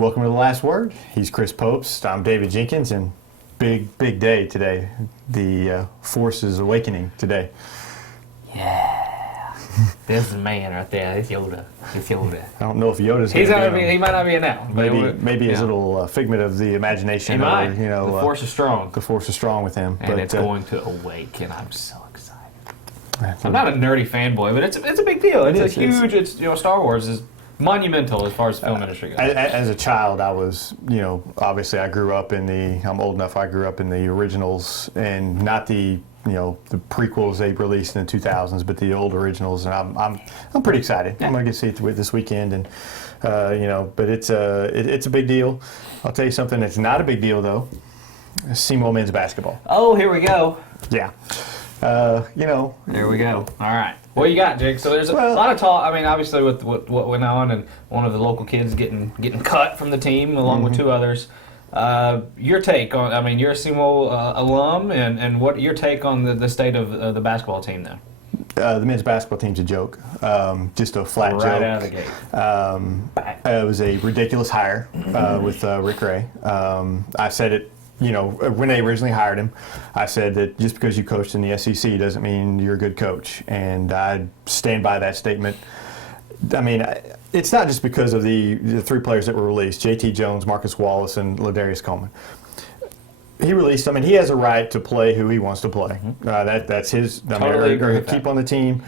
Welcome to The Last Word. He's Chris Popes. I'm David Jenkins, and big day today. The force is awakening today. Yeah. This is the man right there. It's Yoda. I don't know if Yoda's He going might not be in that one. Maybe his little figment of the imagination. He might. Or, the force is strong. The force is strong with him. And it's going to awaken. I'm so excited. I'm not a nerdy fanboy, but it's a big deal. It's huge. It's Star Wars is monumental as far as the film industry goes. As a child, I was, obviously I grew up I'm old enough, I grew up in the originals and not the prequels they released in the 2000s, but the old originals, and I'm pretty excited. Yeah. I'm going to get to see it this weekend, and but it's a big deal. I'll tell you something that's not a big deal though. SEMO men's basketball. Oh, here we go. Yeah. There we go. All right. What you got, Jake? So there's a lot of talk. I mean, obviously with what went on, and one of the local kids getting cut from the team along with two others. Your take on? I mean, you're a SEMO alum, and what your take on the state of the basketball team now? The men's basketball team's a joke, just a flat joke. Right out of the gate. It was a ridiculous hire with Rick Ray. I said it. When they originally hired him, I said that just because you coached in the SEC doesn't mean you're a good coach, and I stand by that statement. I mean, it's not just because of the three players that were released, J.T. Jones, Marcus Wallace, and Ladarius Coleman. He has a right to play who he wants to play. That's his, Totally agree with keep that. On the team.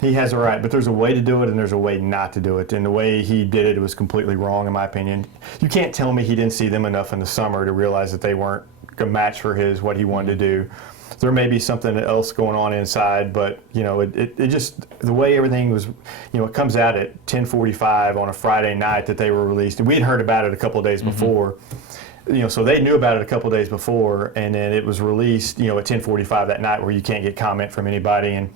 He has a right, but there's a way to do it and there's a way not to do it. And the way he did it was completely wrong, in my opinion. You can't tell me he didn't see them enough in the summer to realize that they weren't a match for what he wanted to do. There may be something else going on inside, but it just, the way everything was, it comes out at 10:45 on a Friday night that they were released. And we had heard about it a couple of days before. So they knew about it a couple of days before, and then it was released, at 10:45 that night, where you can't get comment from anybody, and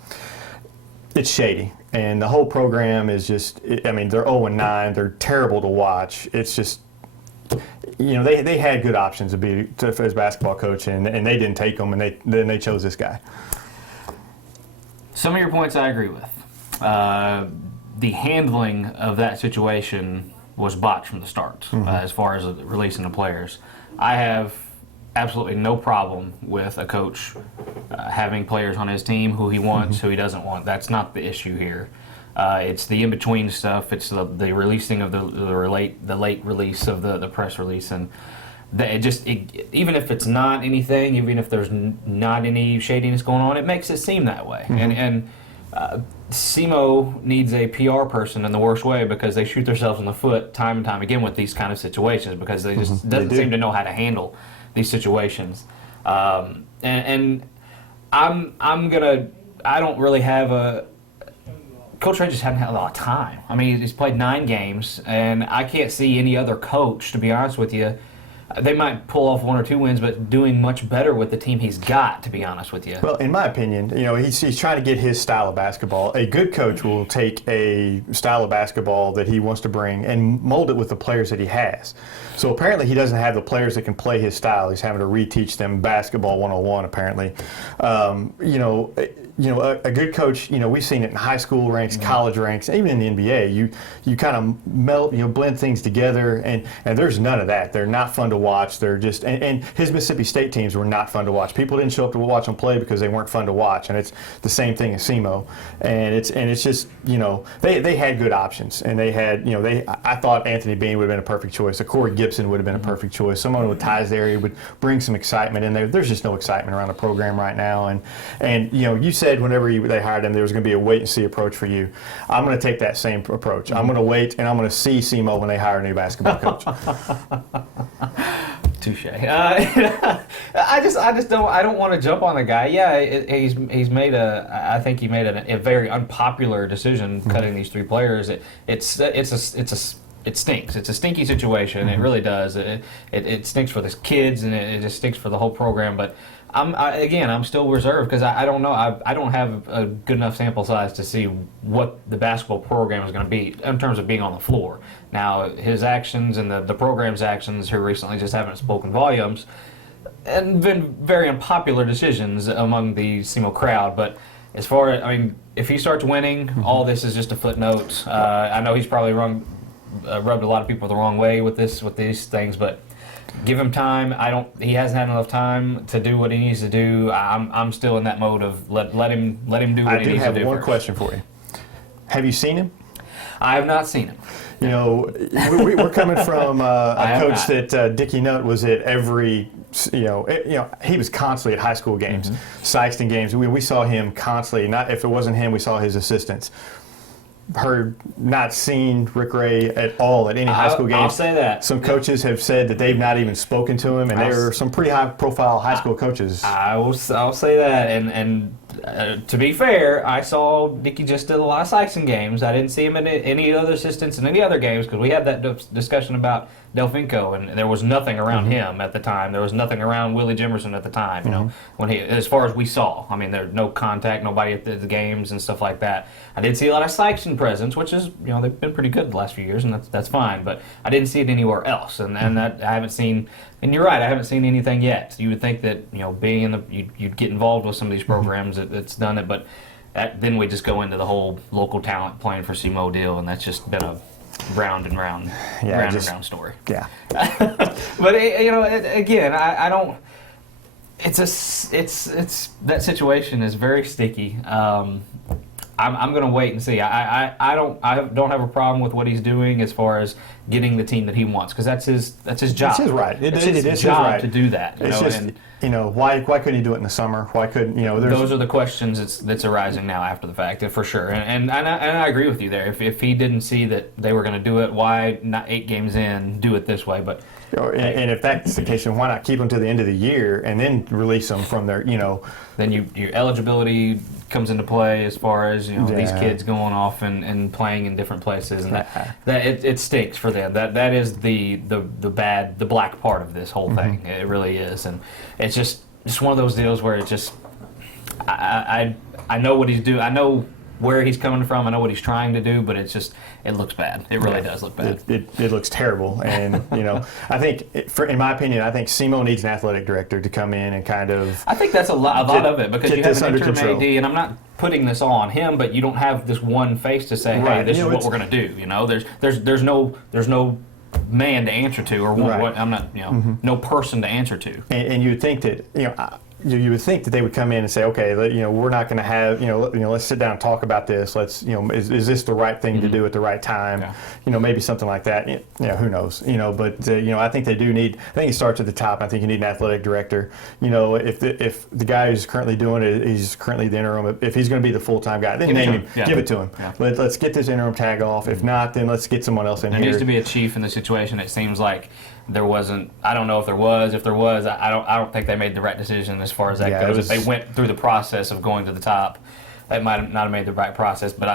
it's shady. And the whole program is just, they're 0-9, they're terrible to watch. It's just, they had good options as basketball coach, and they didn't take them, and then they chose this guy. Some of your points I agree with. The handling of that situation was botched from the start, as far as releasing the players. I have absolutely no problem with a coach having players on his team who he wants, who he doesn't want. That's not the issue here. It's the in-between stuff. It's the releasing of the late release of the press release, and even if it's not anything, even if there's not any shadiness going on, it makes it seem that way. And SEMO needs a PR person in the worst way, because they shoot themselves in the foot time and time again with these kind of situations, because they just doesn't seem to know how to handle these situations. And I don't really have Coach Ray just hadn't had a lot of time. I mean, he's played 9 games, and I can't see any other coach, to be honest with you. They might pull off 1 or 2 wins, but doing much better with the team he's got, to be honest with you. Well, in my opinion, he's trying to get his style of basketball. A good coach will take a style of basketball that he wants to bring and mold it with the players that he has. So apparently he doesn't have the players that can play his style. He's having to reteach them basketball 101, apparently. A good coach, we've seen it in high school ranks, college ranks, even in the NBA. You kind of melt, blend things together, and there's none of that. They're not fun to watch. They're just, and his Mississippi State teams were not fun to watch. People didn't show up to watch them play because they weren't fun to watch, and it's the same thing as SEMO. And it's just, they had good options, and they had, I thought Anthony Bean would have been a perfect choice. Corey Gibson would have been a perfect choice. Someone with ties there, he would bring some excitement in there. There's just no excitement around the program right now, and you said whenever they hired him, there was going to be a wait-and-see approach for you. I'm going to take that same approach. I'm going to wait, and I'm going to see SEMO when they hire a new basketball coach. Touche. I don't want to jump on the guy. Yeah, he's made I think he made a very unpopular decision cutting these 3 players. It stinks. It's a stinky situation. It really does. It stinks for the kids, and it just stinks for the whole program. But I'm still reserved, because I don't know. I don't have a good enough sample size to see what the basketball program is going to be in terms of being on the floor. Now, his actions and the program's actions here recently just haven't spoken volumes, and been very unpopular decisions among the SEMO crowd. But as far as, if he starts winning, all this is just a footnote. I know he's probably run rubbed a lot of people the wrong way with these things, but give him time. He hasn't had enough time to do what he needs to do. I'm still in that mode of let him do what he needs to do. I do have one first. question for you. Have you seen him? I have not seen him. You know, we're coming from a coach not. that Dickie Nutt was at every, he was constantly at high school games, Sykeston games. We saw him constantly. Not if it wasn't him, we saw his assistants. Not seen Rick Ray at all at any high school games. I'll say that. Some coaches have said that they've not even spoken to him, and there are some pretty high-profile high school coaches. I'll say that, and to be fair, I saw Dickie just did a lot of Sykeston games. I didn't see him in any other assistants in any other games because we had that discussion about Delfinco, and there was nothing around him at the time. There was nothing around Willie Jimerson at the time. You know, when as far as we saw, I mean, there's no contact, nobody at the games and stuff like that. I did see a lot of Sykeston presence, which is, they've been pretty good the last few years, and that's fine. But I didn't see it anywhere else, and that I haven't seen. And you're right, I haven't seen anything yet. You would think that being in you'd get involved with some of these programs that's done it, but then we just go into the whole local talent playing for SEMO deal, and that's just been a round and round story. Yeah. But again, I don't. It's that situation is very sticky. I'm going to wait and see. I don't have a problem with what he's doing as far as getting the team that he wants, because that's his job. It's his right. It's his job to do that. Why couldn't he do it in the summer? Why couldn't those are the questions that's arising now after the fact, for sure. And I agree with you there. If he didn't see that they were going to do it, why not 8 games in do it this way? But and if that's the case, then why not keep them to the end of the year and then release them from their Then your eligibility comes into play as far as these kids going off and playing in different places, and that it stinks for them. That is the black part of this whole thing. It really is, and it's just one of those deals where it just I know what he's doing. I know where he's coming from. I know what he's trying to do, but it looks bad. It really does look bad. It looks terrible, and I think, in my opinion, I think SEMO needs an athletic director to come in and kind of. I think that's a lot of it, because you have an interim control. AD, and I'm not putting this all on him, but you don't have this one face to say, hey, this is what we're going to do. There's no man to answer to, or what I'm not, no person to answer to. And you would think that you would think that they would come in and say, okay, we're not going to have, let's sit down and talk about this. Let's, is this the right thing to do at the right time? Yeah. Maybe something like that. Who knows? But I think they do need. I think it starts at the top. I think you need an athletic director. If the guy who's currently doing it, he's currently the interim. If he's going to be the full-time guy, then name him. Yeah. Give it to him. Yeah. Let's get this interim tag off. If not, then let's get someone else in here. There needs to be a chief in the situation. It seems like there wasn't. I don't know if there was. If there was, I don't think they made the right decision as far as that goes. If they went through the process of going to the top, they might not have made the right process. But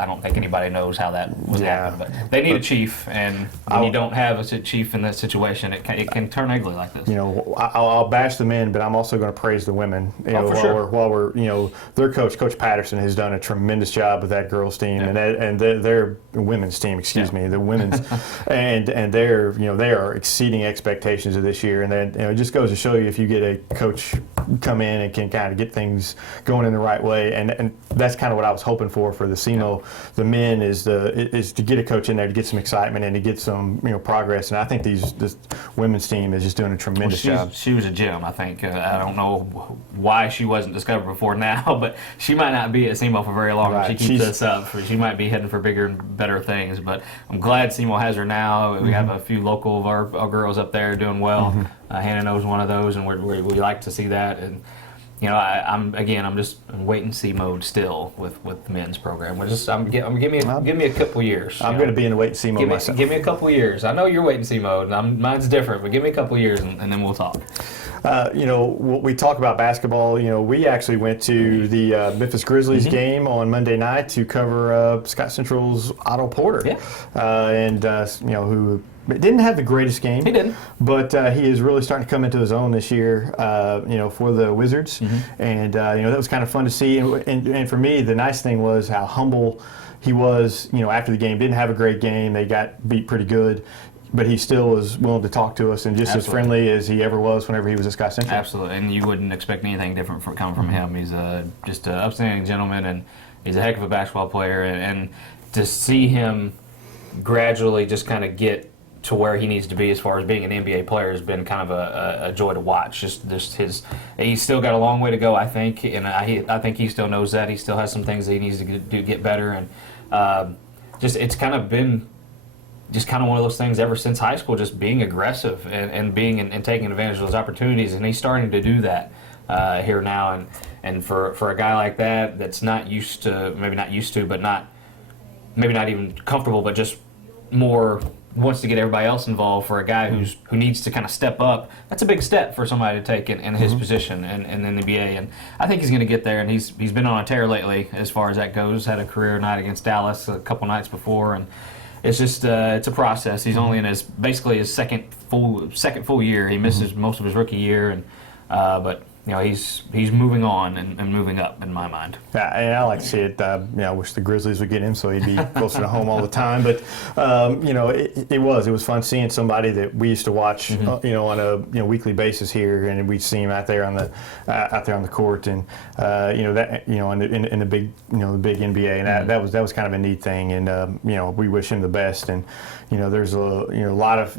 I don't think anybody knows how that was happened. But they need a chief, and when you don't have a chief in that situation, it can turn ugly like this. I'll bash the men, but I'm also going to praise the women. While we're their Coach Patterson has done a tremendous job with that girls team, and their women's team, the women's, and they're they are exceeding expectations of this year. And then it just goes to show you, if you get a coach come in and can kind of get things going in the right way, and that's kind of what I was hoping for the SEMO. The men is to get a coach in there to get some excitement and to get some progress, and I think this women's team is just doing a tremendous job. She was a gem, I think. I don't know why she wasn't discovered before now, but she might not be at SEMO for very long. Right. If she keeps this up, she might be heading for bigger and better things. But I'm glad SEMO has her now. We have a few local of our girls up there doing well. Hannah knows one of those, and we like to see that. And I'm just in wait and see mode still with the men's program. Give me a couple years. I'm going to be in the wait and see mode myself. Give me a couple years. I know you're wait and see mode. Mine's different, but give me a couple years and then we'll talk. We talk about basketball. We actually went to the Memphis Grizzlies game on Monday night to cover Scott Central's Otto Porter. Yeah. Who didn't have the greatest game. He didn't. But he is really starting to come into his own this year, for the Wizards. And, that was kind of fun to see. And for me, the nice thing was how humble he was, after the game. Didn't have a great game. They got beat pretty good. But he still was willing to talk to us and just as friendly as he ever was whenever he was at Scott Central. Absolutely. And you wouldn't expect anything different coming from him. He's just an upstanding gentleman, and he's a heck of a basketball player. And to see him gradually just kind of get to where he needs to be as far as being an NBA player has been kind of a joy to watch. Just he's still got a long way to go, I think, and I think he still knows that. He still has some things that he needs to get better, and it's kind of been just kind of one of those things ever since high school, just being aggressive and being and taking advantage of those opportunities, and he's starting to do that here now, and for a guy like that that's not used to, maybe not used to, but maybe not even comfortable, but just more wants to get everybody else involved, for a guy who needs to kind of step up. That's a big step for somebody to take in his position in the NBA, and I think he's going to get there. And he's been on a tear lately as far as that goes. Had a career night against Dallas a couple nights before, and it's just it's a process. He's only in basically his second full year. He misses most of his rookie year, and but he's moving on and moving up in my mind. Yeah, and I like to see it. I wish the Grizzlies would get him so he'd be closer to home all the time. But it was fun seeing somebody that we used to watch, on a weekly basis here, and we'd see him out there on the court, and in the big the big NBA, and that was kind of a neat thing, and we wish him the best. And there was a lot of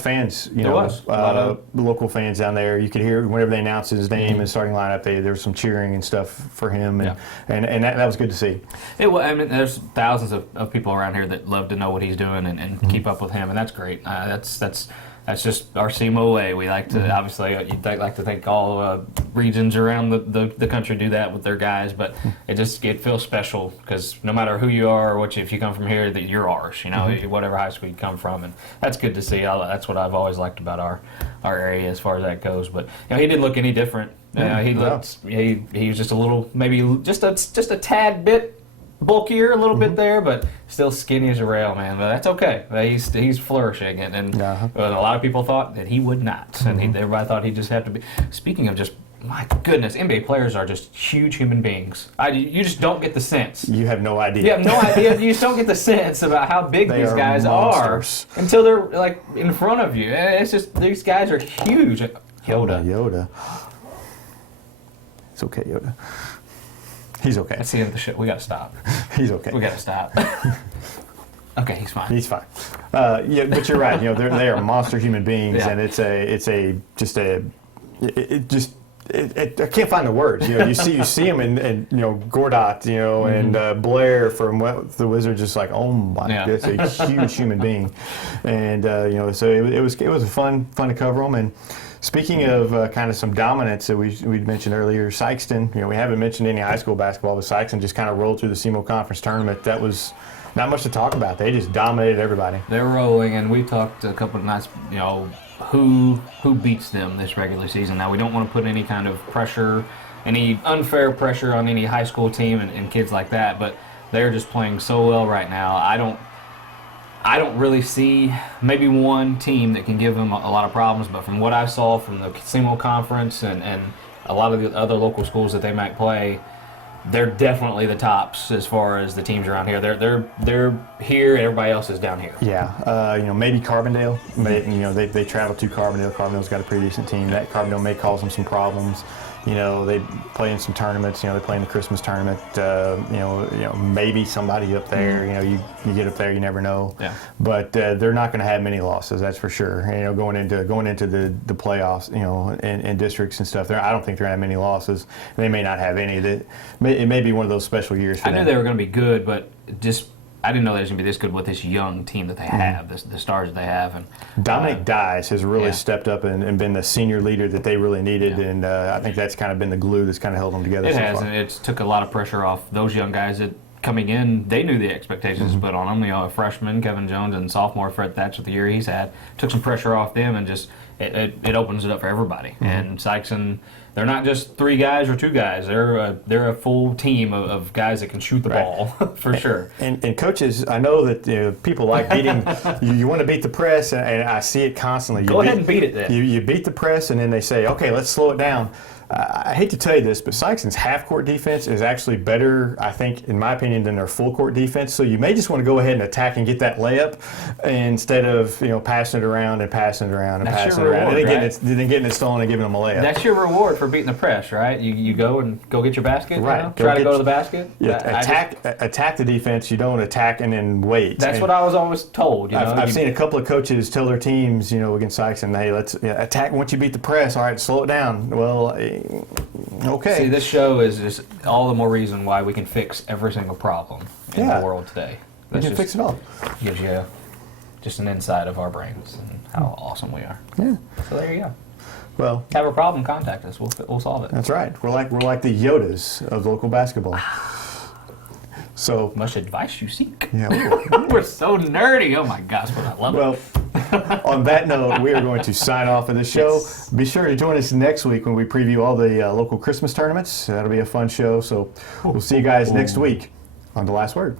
fans, there was a lot of local fans down there. You could hear whenever they announced his name and starting lineup, there was some cheering and stuff for him, and that was good to see. There's thousands of people around here that love to know what he's doing and keep up with him, and that's great. That's just our SEMO way. We like to, obviously, you'd like to think all regions around the country do that with their guys, but it feels special because no matter who you are or if you come from here, that you're ours, whatever high school you come from, and that's good to see. That's what I've always liked about our area as far as that goes. But he didn't look any different. He was just a little, maybe just a tad bit bulkier, a little bit there, but still skinny as a rail, man. But that's okay. He's flourishing, and a lot of people thought that he would not, and everybody thought he just had to be. Speaking of just, my goodness, NBA players are just huge human beings. You just don't get the sense. You have no idea. You have no idea. You just don't get the sense about how big these guys are until they're like in front of you. It's just, these guys are huge. Yoda. It's okay, Yoda. He's okay. That's the end of the shit. We gotta stop. He's okay. We gotta stop. Okay, he's fine. He's fine. But you're right. They are monster human beings, and I can't find the words. You see him and Gordot, and Blair from the Wizards, just like, oh my goodness, a huge human being, and so it was fun to cover them. And speaking of kind of some dominance that we mentioned earlier, Sykeston, we haven't mentioned any high school basketball, but Sykeston just kind of rolled through the SEMO Conference tournament. That was not much to talk about. They just dominated everybody. They're rolling, and we talked a couple of nights, who beats them this regular season. Now, we don't want to put any kind of pressure, any unfair pressure on any high school team and kids like that, but they're just playing so well right now. I don't really see maybe one team that can give them a lot of problems, but from what I saw from the SEMO Conference and a lot of the other local schools that they might play, they're definitely the tops as far as the teams around here. They're here, and everybody else is down here. Yeah, maybe Carbondale. They travel to Carbondale. Carbondale's got a pretty decent team. That Carbondale may cause them some problems. They play in some tournaments. They play in the Christmas tournament. Maybe somebody up there. You get up there, you never know. Yeah. But they're not going to have many losses, that's for sure. Going into the playoffs, and districts and stuff. I don't think they're going to have many losses. They may not have any. It may be one of those special years for them. I knew they were going to be good, but I didn't know they was going to be this good with this young team that they have, the stars that they have. And Dominic Dice has really stepped up and been the senior leader that they really needed, and I think that's kind of been the glue that's kind of held them together. It so has, far. and it took a lot of pressure off those young guys that coming in, they knew the expectations put on them. A freshman, Kevin Jones, and sophomore Fred Thatcher, the year he's had, took some pressure off them, and just it opens it up for everybody. And Sykeston, they're not just three guys or two guys. They're a full team of guys that can shoot the ball for sure. And coaches, I know that people like beating. you want to beat the press, and I see it constantly. Go ahead and beat it then. You beat the press, and then they say, okay, let's slow it down. I hate to tell you this, but Sykeston's half-court defense is actually better, I think, in my opinion, than their full-court defense. So you may just want to go ahead and attack and get that layup instead of passing it around and passing it around and That's passing it your around, reward, and right? then getting it stolen and giving them a layup. That's your reward for beating the press, right? You go get your basket, Right. You know? Try to go to the basket. Yeah, attack the defense. You don't attack and then wait. That's what I was always told. I've seen a couple of coaches tell their teams, against Sykeston, hey, let's attack once you beat the press. All right, slow it down. Well, okay. See, this show is just all the more reason why we can fix every single problem in the world today. We can fix it all. Gives you just an insight of our brains and how awesome we are. Yeah. So there you go. Well, have a problem, contact us. We'll solve it. That's right. We're like the Yodas of local basketball. So much advice you seek. Yeah, we're so nerdy. Oh my gosh, but I love it. Well, on that note, we are going to sign off of the show. Yes. Be sure to join us next week when we preview all the local Christmas tournaments. That'll be a fun show. So we'll see you guys next week on The Last Word.